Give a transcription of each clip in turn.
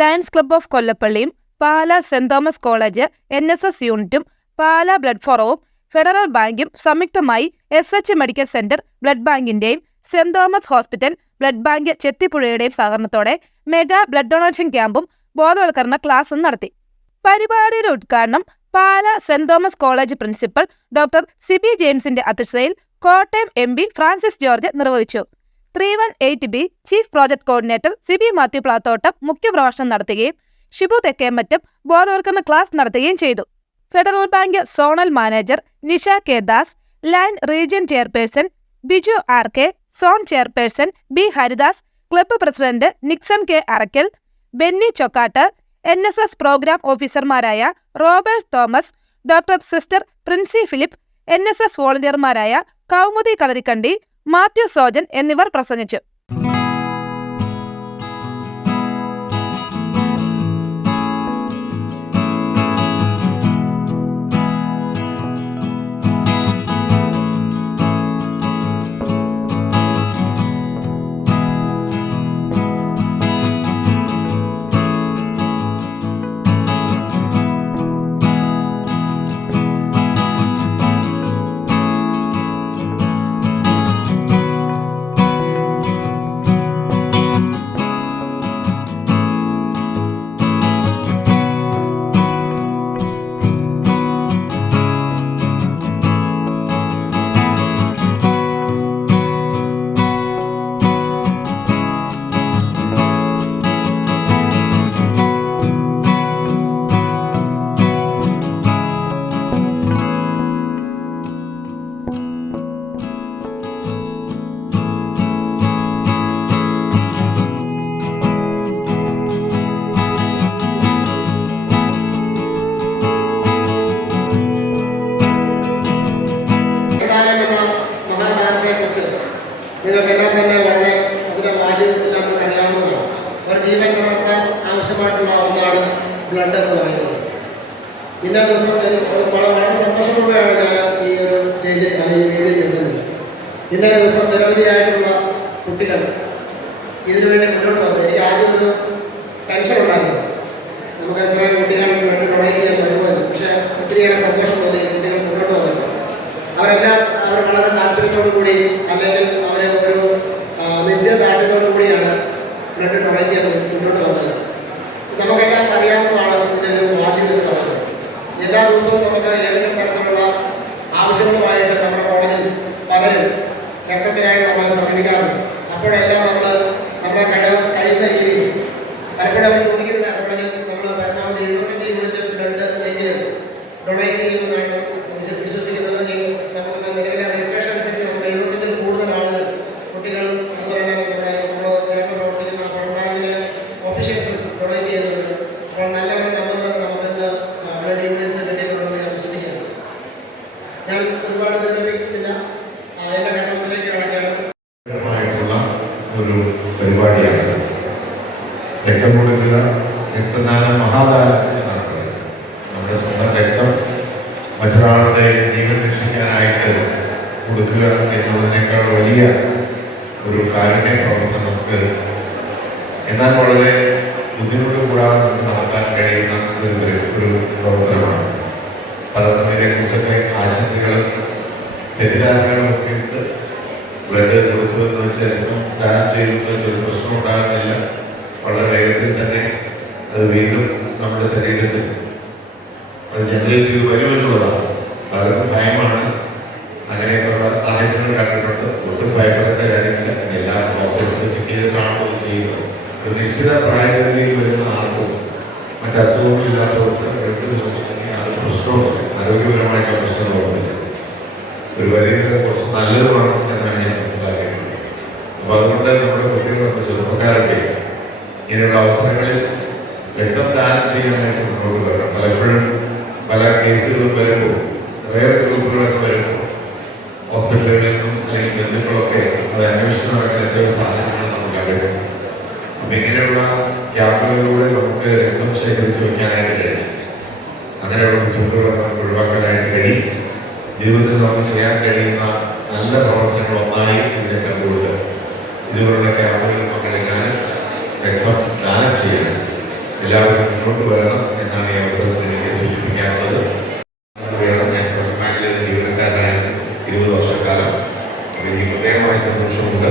Lions Club of കൊല്ലപ്പള്ളിയും Pala saint Thomas college NSS യൂണിറ്റും Pala blood ഫോറവും ഫെഡറൽ ബാങ്കും സംയുക്തമായി SH മെഡിക്കൽ സെന്റർ ബ്ലഡ് ബാങ്കിന്റെയും saint Thomas hospital blood bank ചെത്തിപ്പുഴയുടെയും സഹകരണത്തോടെ മെഗാ ബ്ലഡ് ഡൊണേഷൻ ക്യാമ്പും ബോധവൽക്കരണ ക്ലാസും നടത്തി. പരിപാടിയുടെ ഉദ്ഘാടനം Pala saint Thomas college principal doctor Siby ജെയിംസിന്റെ അധ്യക്ഷതയിൽ കോട്ടയം MP ഫ്രാൻസിസ് ജോർജ് നിർവഹിച്ചു. 318B chief project coordinator Siby Mathew Plathottam മുഖ്യപ്രഭാഷണം നടത്തുകയും ഷിബു തെക്കേമറ്റം ബോധവൽക്കരണ ക്ലാസ് നടത്തുകയും ചെയ്തു. Federal bank zonal manager Nisha K. Das, line region chairperson Biju RK, zone chairperson B. Haridas, club president Nixon K. Arakkal, Benny Chokkattu, NSS programme ഓഫീസർമാരായ Robert Thomas, doctor sister Princy Philip, NSS വോളണ്ടിയർമാരായ കൗമുദി കളരിക്കണ്ടി, മാത്യു സോജൻ എന്നിവർ പ്രസംഗിച്ചു. നിങ്ങൾക്കെല്ലാം തന്നെ വളരെ അതിൻ്റെ വാല്യം എല്ലാം നമുക്ക് അറിയാവുന്നതാണ്. ഒരു ജീവൻ നിലനിർത്താൻ ആവശ്യമായിട്ടുള്ള ഒന്നാണ് ബ്ലഡ് എന്ന് പറയുന്നത്. ഇന്നേ ദിവസം വളരെ സന്തോഷത്തോടെയാണ് ഞാൻ ഈ ഒരു സ്റ്റേജിൽ അല്ലെങ്കിൽ ഈ വേദിയിൽ നിൽക്കുന്നത്. ഇന്നേ ദിവസം നിരവധിയായിട്ടുള്ള കുട്ടികൾ ഇതിനുവേണ്ടി മുന്നോട്ട് വന്നത് എനിക്ക് ആദ്യം ഒരു ടെൻഷൻ ഉണ്ടായിരുന്നു. നമുക്ക് എത്രയും കുട്ടികൾ ബ്ലഡ് ഡൊണേറ്റ് ചെയ്യാൻ വരുമായിരുന്നു. പക്ഷേ ഒത്തിരിയേറെ സന്തോഷം തോന്നി കുട്ടികൾ മുന്നോട്ട് വന്നിട്ടുണ്ട്. അവരെല്ലാം അവർ വളരെ താല്പര്യത്തോടു കൂടി അല്ലെങ്കിൽ അവർ ഒരു നിശ്ചിത താല്പര്യത്തോടു കൂടിയാണ് ബ്ലഡ് ഡൊണേറ്റ് ചെയ്യാൻ മുന്നോട്ട് വന്നത്. നമുക്കെല്ലാം അറിയാവുന്നതാണ് ഇതിനൊരു വാല്യം എന്ന് പറയുന്നത്. എല്ലാ ദിവസവും നമുക്ക് ഏതെങ്കിലും തരത്തിലുള്ള ആവശ്യങ്ങളുമായിട്ട് നമ്മുടെ കോളേജിൽ പലരും രക്തത്തിനായിട്ട് നമ്മളെ സമീപിക്കാറുണ്ട്. അപ്പോഴെല്ലാം നമ്മളെ കഴിയുന്ന രീതിയിൽ പലപ്പോഴും അവർ ചോദിക്കുന്നത് നമ്മൾ പരമാവധി 75 യൂണിറ്റ് ബ്ലഡ് എങ്കിലും ഡൊണേറ്റ് ചെയ്യുമെന്നാണ് വിശ്വസിക്കുന്നത്. നമുക്ക് നിലവിലെ രജിസ്ട്രേഷൻ അനുസരിച്ച് നമ്മൾ 75 കൂടുതൽ ആളുകൾ കുട്ടികളും അതുപോലെ തന്നെ നമ്മൾ ചേർന്ന് പ്രവർത്തിക്കുന്ന ബ്ലഡ് ബാങ്കിലെ ഓഫീഷ്യൽസും ഡൊണേറ്റ് ചെയ്യുന്നുണ്ട്. അപ്പോൾ നല്ലൊരു നമ്പർ തന്നെ നമുക്കിന്ന് ബ്ലഡ് യൂണിറ്റ്സ് കിട്ടിയിട്ടുണ്ടെന്ന് ഞാൻ വിശ്വസിക്കുന്നു. ഞാൻ ഒരുപാട് ദീർഘിപ്പിക്കുന്നില്ല. എൻ്റെ കർമ്മത്തിലേക്ക് കടക്കുകയാണ്. ഒരു പരിപാടിയാണിത്. രക്തം കൊടുക്കുക, രക്തദാനം മഹാദാനം എന്നാണ് പറയുന്നത്. നമ്മുടെ സ്വന്തം രക്തം മറ്റൊരാളുടെ ജീവൻ രക്ഷിക്കാനായിട്ട് കൊടുക്കുക എന്നുള്ളതിനേക്കാൾ വലിയ ഒരു കാരുണ്യ പ്രവർത്തനം നമുക്ക് എന്നാൽ വളരെ ബുദ്ധിമുട്ട് കൂടാതെ നമുക്ക് നടത്താൻ കഴിയുന്ന ഒരു പ്രവർത്തനമാണ്. പലർക്കും ഇതേക്കുറിച്ചൊക്കെ ആശങ്കകളും തെറ്റിദ്ധാരണകളും ഒക്കെ ഉണ്ട്. ബ്ലഡ് കൊടുക്കുമെന്ന് വെച്ച് ദാനം ചെയ്തെന്ന് വെച്ച് ഒരു പ്രശ്നം ഉണ്ടാകുന്നില്ല. വളരെ വേഗത്തിൽ തന്നെ അത് വീണ്ടും നമ്മുടെ ശരീരത്തിൽ അത് ജനറേറ്റ് ചെയ്ത് വരുമെന്നുള്ളതാണ്. പലർക്കും ഭയമാണ്. അങ്ങനെയൊക്കെയുള്ള സാഹചര്യങ്ങൾ കണ്ടിട്ടുണ്ട്. ഒട്ടും ഭയപ്പെടേണ്ട കാര്യമില്ല. എല്ലാം ഓഫീസിൽ ചെക്ക് ചെയ്തിട്ടാണ് ഇത് ചെയ്യുന്നത്. ഒരു നിശ്ചിത പ്രായപരിധിയിൽ വരുന്ന ആർക്കും മറ്റ് അസുഖങ്ങളില്ലാത്തവർക്ക് അത് പ്രശ്നവുമില്ല. ആരോഗ്യപരമായിട്ടുള്ള പ്രശ്നങ്ങളൊന്നുമില്ല. ഒരു പരിധിയിൽ കുറച്ച് നല്ലതുമാണ് എന്നാണ് ഞാൻ മനസ്സിലാക്കിയിട്ടുള്ളത്. അപ്പോൾ അതുകൊണ്ട് നമ്മുടെ കുട്ടികൾ, നമ്മുടെ ചെറുപ്പക്കാരൊക്കെ ഇങ്ങനെയുള്ള അവസരങ്ങളിൽ രക്തം ദാനം ചെയ്യാനായിട്ട് മുന്നോട്ട് വരണം. പലപ്പോഴും പല കേസുകളും വരുമ്പോൾ, റെയർ ഗ്രൂപ്പുകളൊക്കെ വരുമ്പോൾ ഹോസ്പിറ്റലുകളിൽ നിന്നും അല്ലെങ്കിൽ ബന്ധുക്കളൊക്കെ അത് അന്വേഷിച്ച് നടക്കുന്ന എത്രയോ സാധനങ്ങൾ നമുക്ക് കണ്ടിട്ടുണ്ട്. അപ്പം ഇങ്ങനെയുള്ള ക്യാമ്പുകളിലൂടെ നമുക്ക് രക്തം ശേഖരിച്ച് വയ്ക്കാനായിട്ട് കഴിയും. അങ്ങനെയുള്ള ബുദ്ധിമുട്ടുകളൊക്കെ നമുക്ക് ഒഴിവാക്കാനായിട്ട് കഴിയും. ജീവിതത്തിൽ നമുക്ക് ചെയ്യാൻ കഴിയുന്ന നല്ല പ്രവർത്തനങ്ങൾ ഒന്നായി ഇതിനെ കണ്ടുകൊണ്ട് ഇതുപോലുള്ള ക്യാമ്പുകളിൽ പങ്കെടുക്കാനും രക്തം ദാനം ചെയ്യാനും എല്ലാവരും മുന്നോട്ട് വരണം എന്നാണ് ഈ അവസരത്തിൽ എനിക്ക് സൂചിപ്പിക്കാനുള്ളത്. വേണം, ഞാൻ ബാങ്കിലെ ജീവനക്കാരനായ 20 വർഷക്കാലം. എനിക്ക് പ്രത്യേകമായ സന്തോഷമുണ്ട്.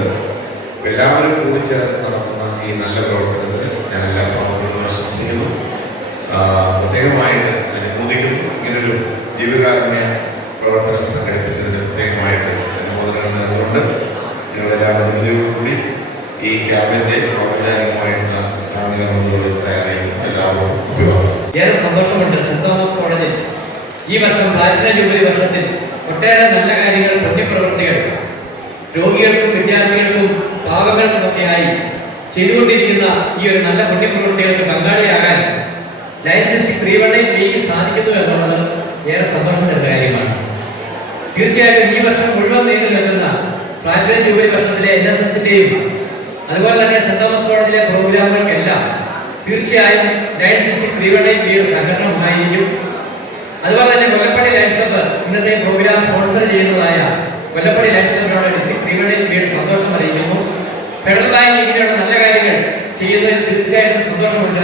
എല്ലാവരും കൂടിച്ചേർന്ന് നടത്തുന്ന ഈ നല്ല പ്രവർത്തനത്തിന് ഞാൻ എല്ലാ പ്രവർത്തനങ്ങളും ആശംസിക്കുന്നു, പ്രത്യേകമായിട്ട് അനുമോദിക്കുന്നു. ഇങ്ങനൊരു ജീവകാരുണ്യ പ്രവർത്തനം സംഘടിപ്പിച്ചതിന് പ്രത്യേകമായിട്ട് അനുമോദനങ്ങൾ നേർന്നുകൊണ്ട് ഞങ്ങളെല്ലാം അനുമതിയോടുകൂടി ഈ ക്യാമ്പിൻ്റെ ഔപചാരികമായിട്ടുള്ള നാമകരണം നിർവഹിച്ച് തയ്യാറായിരിക്കുന്നു. എല്ലാവർക്കും ഉപയോഗം. ഏറെ സന്തോഷമുണ്ട്. സെന്റ് തോമസ് കോളേജിൽ ഈ വർഷം പ്ലാറ്റിനം ജൂബിലി വർഷത്തിൽ ഒട്ടേറെ നല്ല കാര്യങ്ങൾ, പുണ്യപ്രവൃത്തികൾ രോഗികൾക്കും വിദ്യാർത്ഥികൾക്കും പാവങ്ങൾക്കുമൊക്കെയായി ചെയ്തുകൊണ്ടിരിക്കുന്ന ഈ ഒരു നല്ല പുണ്യപ്രവൃത്തികൾക്ക് പങ്കാളിയാകാൻ ലയൺസ് ഡിസ്ട്രിക്ട് 318 സാധിക്കുന്നു എന്നുള്ളത് ഏറെ സന്തോഷം തരുന്ന കാര്യമാണ്. തീർച്ചയായിട്ടും ഈ വർഷം മുഴുവൻ നീണ്ടു നിൽക്കുന്ന പ്ലാറ്റിനം ജൂബിലി വർഷത്തിലെ NSSന്റെയും അതുപോലെ തന്നെ സെന്റ് തോമസ് കോളേജിലെ പ്രോഗ്രാമുകൾക്കെല്ലാം തീർച്ചയായും ലയൺസ് ഡിസ്ട്രിക്ട് 318 സഹകരണം ഉണ്ടായിരിക്കും. അതുപോലെ തന്നെ കൊല്ലപ്പള്ളി ലയൺസ് ക്ലബ്ബ് ഇന്നത്തെ പ്രോഗ്രാം സ്പോൺസർ ചെയ്യുന്നതായ കൊല്ലപ്പള്ളി ലയൺസ് ക്ലബ്ബിനോട് ഡിസ്ട്രിക്ട് 318 സന്തോഷം അറിയിക്കുന്നു. ഫെഡറൽ ബാങ്ക് ഇങ്ങനെയുള്ള നല്ല കാര്യങ്ങൾ ചെയ്യുന്നതിൽ തീർച്ചയായിട്ടും സന്തോഷമുണ്ട്.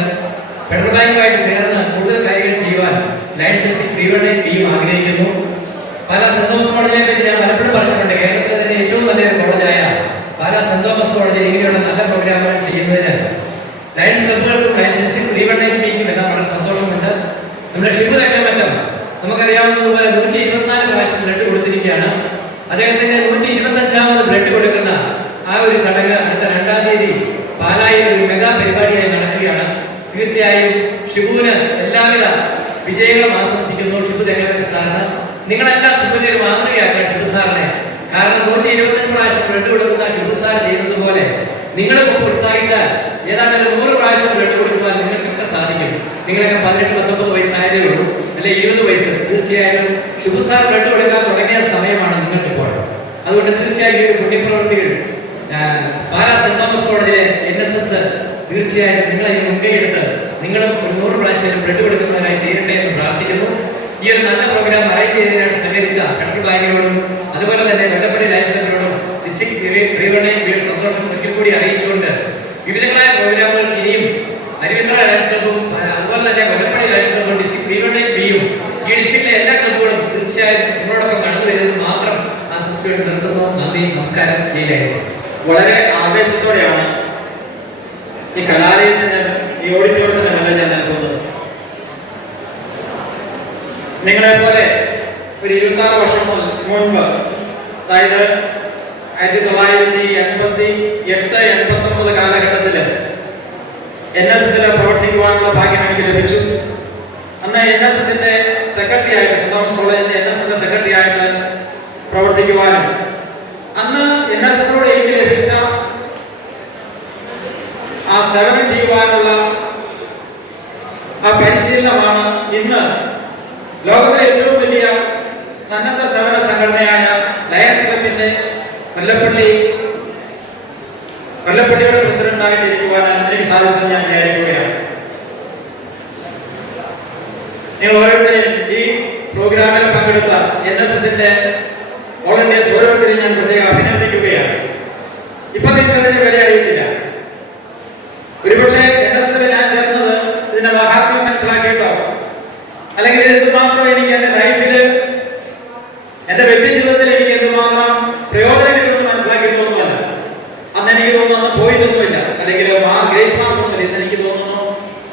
ഫെഡറൽ ബാങ്കുമായിട്ട് ചേർന്ന് കൂടുതൽ കാര്യങ്ങൾ ചെയ്യുവാൻ ലയൺസ് ഡിസ്ട്രിക്ട് 318 ആഗ്രഹിക്കുന്നു. പാലാ സെന്റ് തോമസ് കോളേജിനെ പറ്റി ഞാൻ പലപ്പോഴും പറഞ്ഞിട്ടുണ്ട്. കേരളത്തിലെ തന്നെ ഏറ്റവും നല്ലൊരു കോളേജായ പാലാ സെന്റ് തോമസ് കോളേജിൽ ഇങ്ങനെയുള്ള നല്ല പ്രോഗ്രാമുകൾ ചെയ്യുന്നതിന് ലയൺസ് ക്ലബ്ബുകൾക്കും ലയൺസ് ഡിസ്ട്രിക്ട് 318 എല്ലാം വളരെ സന്തോഷമുണ്ട്. നമ്മുടെ ഷിബു രംഗമറ്റം നമുക്കറിയാവുന്നതുപോലെ 124 പ്രാവശ്യം ബ്ലഡ് കൊടുത്തിരിക്കുകയാണ്. അദ്ദേഹത്തിന്റെ 125ാമത് ബ്ലഡ് കൊടുക്കുന്ന ആ ഒരു ചടങ്ങ് അടുത്ത 2-ാം തീയതി പാലായിൽ ഒരു മെഗാ പരിപാടിയായി നടക്കുകയാണ്. തീർച്ചയായും ഷിബുവിന് എല്ലാവിധ വിജയങ്ങളും ആശംസിക്കുന്നു. ഷിബു രംഗമറ്റം സാറിന് നിങ്ങളെല്ലാം ഷിബുവിനെ ഒരു മാതൃകയാക്കുക ഷിബു സാറിനെ. കാരണം 125 പ്രാവശ്യം ബ്ലഡ് കൊടുക്കുന്ന ഷിബു സാർ ചെയ്യുന്നത് പോലെ നിങ്ങളൊക്കെ പ്രോത്സാഹിച്ചാൽ ഏതാണ്ട് ഒരു 100 പ്രാവശ്യം ബ്ലഡ് കൊടുക്കുവാൻ നിങ്ങൾക്കൊക്കെ സാധിക്കും. നിങ്ങളൊക്കെ 18-19 വയസ്സായതേ ഉള്ളൂ, അല്ലെ 20 വയസ്സ്. തീർച്ചയായും ഷിബു സാർ ബ്ലഡ് കൊടുക്കാൻ തുടങ്ങിയ സമയമാണ് നിങ്ങൾക്കിപ്പോൾ. അതുകൊണ്ട് തീർച്ചയായും ഈ ഒരു പുണ്യപ്രവർത്തികൾ പാലാ സെന്റ് തോമസ് കോളേജിലെ NSS തീർച്ചയായിട്ടും നിങ്ങളെ മുൻകൈ എടുത്ത് നിങ്ങളും ഒരു 100 പ്രാവശ്യം ബ്ലഡ് കൊടുക്കുന്നതിനായി തീരട്ടെ എന്ന് പ്രാർത്ഥിക്കുന്നു. ഈ ഒരു നല്ല പ്രോഗ്രാം അറേഞ്ച് ചെയ്തതിനായിട്ട് സഹകരിച്ച ഫെഡറൽ ബാങ്കിനോടും അതുപോലെ തന്നെ വെള്ളപ്പള്ളി ലയൺസ് ക്ലബ്ബിനോടും ഡിസ്ട്രിക്ട് 318 സന്തോഷം ഒരിക്കൽ കൂടി അറിയിച്ചുകൊണ്ട് വിവിധങ്ങളായ പ്രോഗ്രാമുകൾക്ക് ഇനിയും അരുവിത്ര ലയൺസ് ക്ലബ്ബും അതുപോലെ തന്നെ വെള്ളപ്പള്ളി ലയൺസ് ക്ലബ്ബും ഡിസ്ട്രിക്ട് 318 ഈ ഡിസ്ട്രിക്റ്റിലെ എല്ലാ ക്ലബ്ബുകളും തീർച്ചയായും നിങ്ങളോടൊപ്പം കടന്നു വരുന്നത് മാത്രം ആശംസിച്ചുകൊണ്ട് നിർത്തുന്നു. നന്ദി, നമസ്കാരം. ലയൺസ് വളരെ ആവേശത്തോടെയാണ് ഈ കലാലയത്തിന്റെ ഈ ഓഡിറ്റോറിയത്തിന്റെ മുന്നിൽ ഞാൻ നിൽക്കുന്നത്. നിങ്ങളെ പോലെ ഒരു 26 വർഷം മുൻപ്, അതായത് 1988-89 കാലഘട്ടത്തിൽ NSSൽ പ്രവർത്തിക്കുവാനുള്ള ഭാഗ്യം എനിക്ക് ലഭിച്ചു. അന്ന് NSSന്റെ സെക്രട്ടറി ആയിട്ട്, സെന്റ് തോമസ് കോളേജിന്റെ NSSന്റെ സെക്രട്ടറി ആയിട്ട് പ്രവർത്തിക്കുവാനും അന്ന് NSSനോട് എനിക്ക് ലഭിച്ച ആ സേവനം ചെയ്യുവാനുള്ള ആ പരിശീലനമാണ് ഇന്ന് ലോകത്തിലെ ഏറ്റവും വലിയ സന്നദ്ധ സേവന സംഘടനയായ ലയൺസ് ക്ലബിന്റെ കൊല്ലപ്പള്ളിയുടെ പ്രസിഡന്റായിട്ട് ഇരിക്കുവാൻ എനിക്ക് സാധിച്ചത് ഞാൻ വിചാരിക്കുകയാണ്. നിങ്ങൾ ഓരോരുത്തരെയും ഈ പ്രോഗ്രാമിൽ പങ്കെടുത്ത NSSന്റെ വോളണ്ടിയേഴ്സ് ഓരോരുത്തരെയും ഞാൻ പ്രത്യേകം അഭിനന്ദിക്കുകയാണ്. ഇപ്പൊ നിങ്ങൾക്ക് അതിന്റെ വില അറിയത്തില്ല. ഒരുപക്ഷെ NSSൽ ഞാൻ ചേർന്നത് ഇതിന്റെ മഹാത്മ്യം മനസ്സിലാക്കിയിട്ടോ അല്ലെങ്കിൽ എന്തുമാത്രം എനിക്ക് എന്റെ ലൈഫില്, എന്റെ വ്യക്തി ജീവിതത്തിൽ എനിക്ക് എന്തുമാത്രം പ്രയോജനം കിട്ടുമെന്ന് മനസ്സിലാക്കിയിട്ടൊന്നുമല്ല. അന്ന് എനിക്ക് തോന്നുന്നു പോയിട്ടൊന്നുമില്ല, അല്ലെങ്കിൽ ഗ്രേസ് മാർക്കൊന്നുമില്ല. ഇന്ന് എനിക്ക് തോന്നുന്നു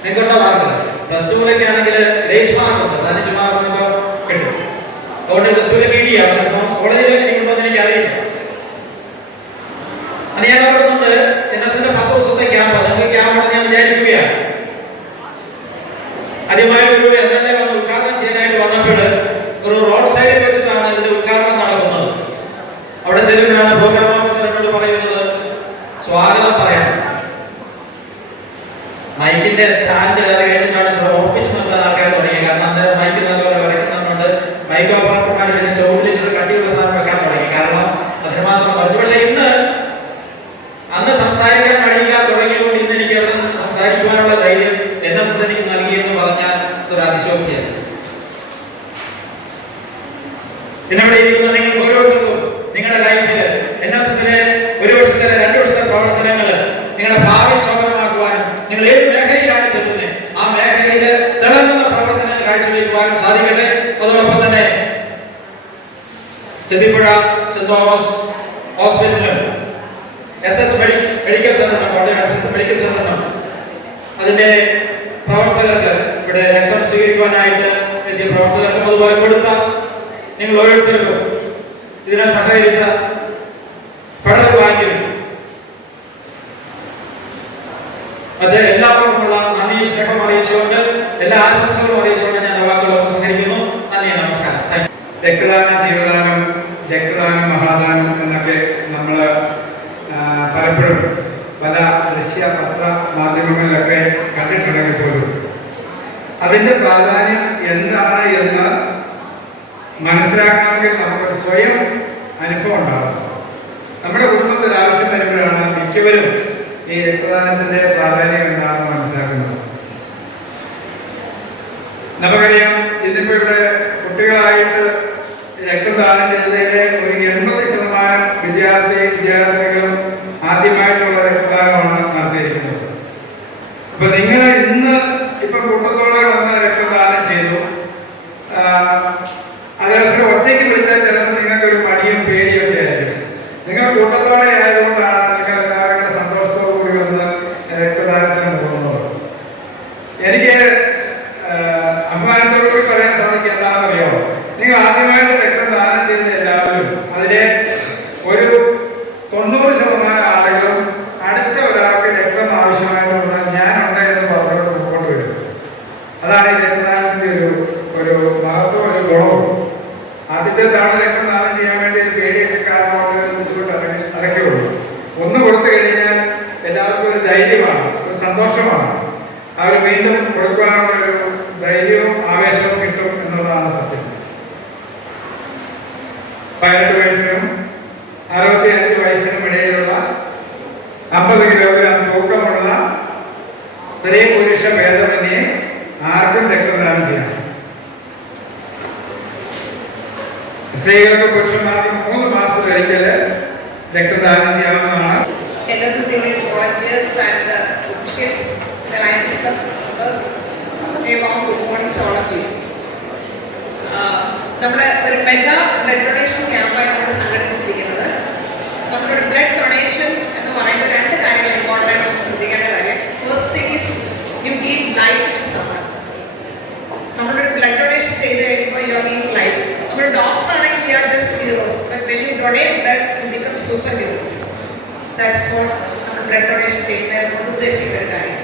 നിങ്ങളുടെ മാർക്ക് +2 ആണെങ്കിൽ ഗ്രേസ് മാർക്കുണ്ട്, 15 മാർക്കൊക്കെ കിട്ടും. അതുകൊണ്ട് +2 ലീഡ് പക്ഷെ കോളേജിൽ എനിക്കുണ്ടോ എന്ന് എനിക്ക് അറിയില്ല. അത് ഞാൻ ഓർക്കുന്നുണ്ട്. NSSന്റെ 10 ദിവസത്തെ ക്യാമ്പ്, നിങ്ങൾക്ക് ക്യാമ്പാണെന്ന് ഞാൻ വിചാരിക്കുകയാണ്. ആദ്യമായിട്ട് ഒരു MLA വന്ന് ഉദ്ഘാടനം ചെയ്യാനായിട്ട് വന്നപ്പോൾ ഒരു റോഡ് സൈഡിൽ വെച്ചിട്ടാണ് ഇതിന്റെ ഉദ്ഘാടനം നടക്കുന്നത്. അവിടെ ചെല്ലുമ്പോഴാണ് പ്രോഗ്രാം ഓഫീസർ എന്നോട് പറയുന്നത് സ്വാഗതം പറയണം. മൈക്കിന്റെ സ്റ്റാൻഡ് അത് കഴിഞ്ഞിട്ടാണ് ഉറപ്പിച്ച് നിർത്താൻ ആൾക്കാർ തുടങ്ങി. കാരണം അന്നേരം മൈക്ക് നല്ലപോലെ വരയ്ക്കുന്നുണ്ട്. മൈക്ക് ഓപ്പറേറ്റർമാർ പിന്നെ ചുവട്ടിൽ കട്ടിയുള്ള സാധനം വെക്കാൻ തുടങ്ങി. കാരണം അതിന് മാത്രം പറഞ്ഞു. പക്ഷെ അന്ന് സംസാരിക്കാൻ കഴിയില്ല തുടങ്ങിയതുകൊണ്ട് ഇന്ന് എനിക്ക് എവിടെ നിന്ന് സംസാരിക്കുവാനുള്ള ധൈര്യം NSS എനിക്ക് നൽകിയെന്ന് പറഞ്ഞാൽ അതൊരു അതിശോക്തിയാണ്. ഇവിടെ ഇരിക്കുന്ന നിങ്ങൾ ഓരോരുത്തർക്കും നിങ്ങളുടെ ലൈഫിൽ NSSലെ 1 വർഷത്തെ 2 വർഷത്തെ പ്രവർത്തനങ്ങൾ നിങ്ങളുടെ ഭാവി ശോഭനമാക്കുവാനും നിങ്ങൾ ഏത് മേഖലയിലാണ് ചെല്ലുന്നത് സാധിക്കട്ടെ. അതോടൊപ്പം തന്നെ ചെത്തിപ്പുഴ സെന്റ് തോമസ് ഹോസ്പിറ്റലും SH മെഡിക്കൽ സെന്ററിനും കോട്ടയം മെഡിക്കൽ സെന്ററിനും അതിന്റെ പ്രവർത്തകർക്ക്, ഇവിടെ രക്തം സ്വീകരിക്കുവാനായിട്ട് എത്തിയ പ്രവർത്തകർക്കും, അതുപോലെ കൊടുത്ത നിങ്ങൾ ഓരോരുത്തർക്കും, ഇതിനെ സഹകരിച്ച ഫെഡറൽ ബാങ്കിനും മറ്റേ എല്ലാവർക്കുമുള്ള നന്ദി സ്നേഹം അറിയിച്ചുകൊണ്ട്, എല്ലാ ആശംസകളും അറിയിച്ചുകൊണ്ട് ഞാൻ വാക്കുകൾ ഉപസംഹരിക്കുന്നു. നന്ദി, നമസ്കാരം. രക്തദാനം, ജീവദാനം, രക്തദാനം, മഹാദാനം എന്നൊക്കെ നമ്മൾ പലപ്പോഴും പല ദൃശ്യ പത്ര മാധ്യമങ്ങളിലൊക്കെ കണ്ടിട്ടുണ്ടെങ്കിൽ പോലും അതിൻ്റെ പ്രാധാന്യം എന്താണ് എന്ന് മനസ്സിലാക്കണമെങ്കിൽ നമുക്കൊരു സ്വയം അനുഭവം ഉണ്ടാകും. നമ്മുടെ കുടുംബത്തിൽ ആവശ്യം വരുമ്പോഴാണ് മിക്കവരും ഈ രക്തദാനത്തിൻ്റെ പ്രാധാന്യം എന്താണെന്ന് മനസ്സിലാക്കുന്നത്. നമുക്കറിയാം, ഇന്നിപ്പോൾ ഇവിടെ കുട്ടികളായിട്ട് രക്തദാനം ചെയ്തതിലെ ഒരു 80% വിദ്യാർത്ഥികളും ആദ്യമായിട്ടുള്ള രക്തദാനമാണ് നടത്തിയിരിക്കുന്നത്. അപ്പൊ നിങ്ങൾ ഇന്ന് ഇപ്പൊ കൂട്ടത്തോടെ വന്ന് രക്തദാനം ചെയ്തു. അതേസമയം ഒറ്റയ്ക്ക് വിളിച്ചാൽ ചിലപ്പോൾ നിങ്ങൾക്കൊരു മടിയും പേടിയൊക്കെ ആയിരിക്കും. നിങ്ങൾ കൂട്ടത്തോടെ ആയതുകൊണ്ടാണ് നിങ്ങൾ എല്ലാവരുടെ സന്തോഷത്തോടു കൂടി വന്ന് രക്തദാനത്തിന് പോകുന്നത്. എനിക്ക് അഭിമാനത്തോടു കൂടി പറയാൻ സാധിക്കുക എന്താണെന്നറിയാമോ, നിങ്ങൾ ആദ്യമായിട്ട് രക്തം ദാനം ചെയ്ത എല്ലാവരും അതിലെ ഒരു 90% ആളുകളും അടുത്ത ഒരാൾക്ക് രക്തം ആവശ്യമായതുകൊണ്ട് ഞാനുണ്ട് എന്ന് പറഞ്ഞുകൊണ്ട് മുമ്പോട്ട് വരും. അതാണ് ഈ രക്തദാനത്തിൻ്റെ ഒരു മഹത്വം, ഒരു ഗുണവും. ആദ്യത്തെ തവണ രക്തം ദാനം ചെയ്യാൻ വേണ്ടി ഒരു പേടിയൊക്കെ കാരണമുള്ള ഒരു ബുദ്ധിമുട്ട് അതൊക്കെ ഉള്ളൂ. ഒന്ന് കൊടുത്തു കഴിഞ്ഞാൽ എല്ലാവർക്കും ഒരു ധൈര്യമാണ്, ഒരു സന്തോഷമാണ്. അവർ വീണ്ടും കൊടുക്കാനുള്ള ഒരു ധൈര്യവും ആവേശവും കിട്ടും എന്നുള്ളതാണ് സത്യം. 18 വയസ്സിനും 65 വയസ്സിനും ഇടയിലുള്ള 50 കിലോഗ്രാം തൂക്കമുള്ള സ്ത്രീ പുരുഷ ഭേദമന്യേ ആർക്കും രക്തദാനം ചെയ്യാം. സ്ത്രീകൾക്ക് പുരുഷന്മാർക്കും 3 മാസത്തിലൊരിക്കൽ രക്തദാനം ചെയ്യാവുന്നതാണ്. NSS unit volunteers and the officials, the Lions Club members, a warm good morning to all of you. നമ്മുടെ ഒരു മെഗാ ബ്ലഡ് ഡൊണേഷൻ ക്യാമ്പാണ് നമ്മൾ സംഘടിപ്പിച്ചിരിക്കുന്നത്. നമ്മുടെ ബ്ലഡ് ഡൊണേഷൻ എന്ന് പറയുമ്പോൾ 2 കാര്യങ്ങൾ ഇമ്പോർട്ടൻ്റ് ആയിട്ട് ശ്രദ്ധിക്കേണ്ട കാര്യം. First thing is you give life to someone. നമ്മളൊരു ബ്ലഡ് ഡൊണേഷൻ ചെയ്ത് കഴിയുമ്പോൾ യു ആർ ഗീവിംഗ് ലൈഫ്. നമ്മൾ ഡോക്ടർ ആണെങ്കിൽ we are just heroes, but when you donate blood you become super heroes. That's what നമ്മൾ blood donation ചെയ്യുന്നതിന് ഉദ്ദേശിക്കുന്ന ഒരു കാര്യം.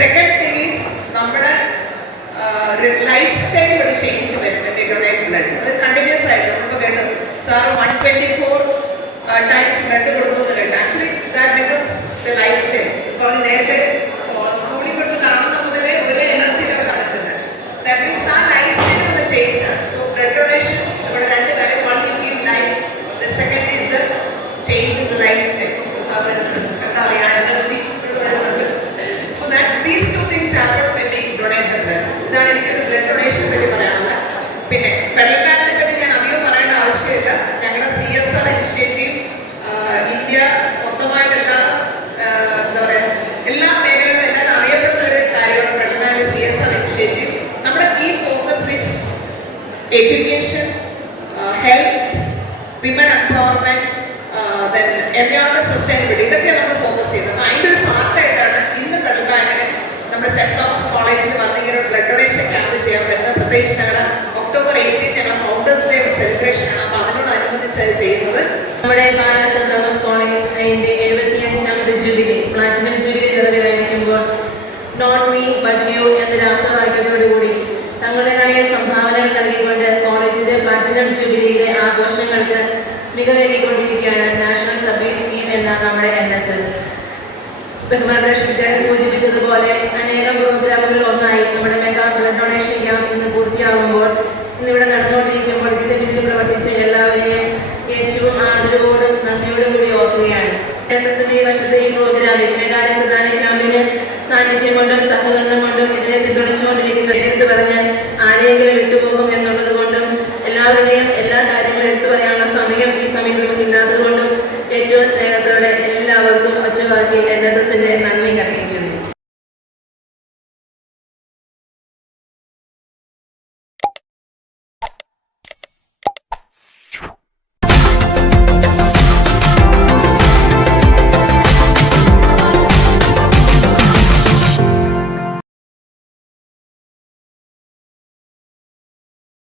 സെക്കൻഡ് തിങ് ഈസ് നമ്മുടെ ലൈഫ് സ്റ്റൈൽ ഒരു ചേഞ്ച് വരും ഡൊണേറ്റ് ബ്ലഡ്. അത് കണ്ടിന്യൂസ് ആയിട്ട് നമ്മളിപ്പോൾ കേട്ടത് സാറ് 124 ടൈംസ് ബ്ലഡ് കൊടുത്തു എന്ന് കേട്ടു. Actually that becomes the life style. ഇപ്പോൾ നേരത്തെ സ്കൂളിൽ കൊണ്ട് കാണുന്ന മുതലേ ഒരു എനർജി ലെവൽ നടക്കുന്നത്. ദാറ്റ് മീൻസ് ആ ലൈഫ് സ്റ്റൈൽ ഒന്ന് ചേഞ്ച് ആണ്. സോ ബ്ലഡ് ഡൊണേഷൻ ഇവിടെ 2 കാര്യം. 1 U give life, the second is the change in the life style. Sir വരുന്നുണ്ട്, എന്താ പറയുക, എനർജി വരുന്നുണ്ട്. So that these 2 things happen when we donate the blood. ഇതാണ് എനിക്കൊരു ബ്ലഡ് ഡൊണേഷനെ പറ്റി പറയാനുള്ളത്. പിന്നെ ഫെഡറൽ ബാങ്കിനെ പറ്റി ഞാൻ അധികം പറയേണ്ട ആവശ്യമില്ല. ഞങ്ങളുടെ CSR ഇനിഷ്യേറ്റീവ് ഇന്ത്യ മൊത്തമായിട്ടെല്ലാ എന്താ പറയുക എല്ലാ മേഖലകളിലും എല്ലാവരും അറിയപ്പെടുന്ന ഒരു കാര്യമാണ് ഫെഡറൽ ബാങ്ക് CSR ഇനിഷ്യേറ്റീവ്. നമ്മുടെ key focus is education, health, women empowerment, then environment sustainability. ഇതൊക്കെ നമ്മൾ ഫോക്കസ് ചെയ്യുന്നത്. അതിൻ്റെ ഒരു പാർട്ടായിട്ടാണ് ഇന്ന് ഫെഡറൽ ബാങ്കിന് നമ്മുടെ സെന്റ് തോമസ് കോളേജിൽ വന്നിങ്ങനെ ഒരു ബ്ലഡ് ഡൊണേഷൻ ക്യാമ്പ് ചെയ്യാൻ വരുന്നത്. പ്രത്യേകിച്ച് ഞങ്ങൾ ഒക്ടോബർ 18 ഞങ്ങൾ ഫൗണ്ടേഴ്സ് ഡേ സെലിബ്രേഷൻ ആണ്. അപ്പോൾ അതിനോടനുബന്ധിച്ച് അത് ചെയ്യുന്നത്. നമ്മുടെ പാലാ സെന്റ് തോമസ് കോളേജ് അതിൻ്റെ 75ാമത് ജൂബിലി, പ്ലാറ്റിനം ജൂബിലി നിറവിലായിരിക്കുമ്പോൾ നോട്ട് മീ ബട്ട് യു എന്നൊരു ആപ്തവാക്യത്തോടുകൂടി തങ്ങളുടേതായ സംഭാവനകൾ നൽകിക്കൊണ്ട് കോളേജിൻ്റെ പ്ലാറ്റിനം ജൂബിലിയിലെ ആഘോഷങ്ങൾക്ക് മികവേകിക്കൊണ്ടിരിക്കുകയാണ് നാഷണൽ സർവീസ് സ്കീം എന്ന നമ്മുടെ NSS. ബഹുമാനപ്പെട്ട ഷിറ്റാണ് സൂചിപ്പിച്ചതുപോലെ അനേകം പ്രോഗ്രാമുകളിൽ ഒന്നായി നമ്മുടെ മെഗാ ബ്ലഡ് ഡൊണേഷൻ ക്യാമ്പ് ഇന്ന് പൂർത്തിയാകുമ്പോൾ ഇന്നിവിടെ നടന്നുകൊണ്ടിരിക്കുമ്പോൾ ഇതിൻ്റെ പിന്നിൽ പ്രവർത്തിച്ച എല്ലാവരെയും ഏറ്റവും ആദരവോടും നന്ദിയോടും കൂടി ഓർക്കുകയാണ്. NSSന്റെ ഈ വർഷത്തെ ഈ പ്രോഗ്രാമിൽ മെഗാ രക്തദാന ക്യാമ്പിന് സാന്നിധ്യം കൊണ്ടും സഹകരണം കൊണ്ടും ഇതിനെ പിന്തുണച്ചുകൊണ്ടിരിക്കുന്ന എടുത്തു പറഞ്ഞാൽ ആരെയെങ്കിലും വിട്ടുപോകും എന്നുള്ളത് കൊണ്ടും എല്ലാവരുടെയും എല്ലാ കാര്യങ്ങളും എടുത്തു പറയാനുള്ള സമയം ഈ സമയത്ത് നമുക്കില്ലാത്തത് കൊണ്ടും ഏറ്റവും സ്നേഹത്തോടെ എല്ലാവർക്കും ഒറ്റവാക്കിൽ NSSന്റെ നന്ദി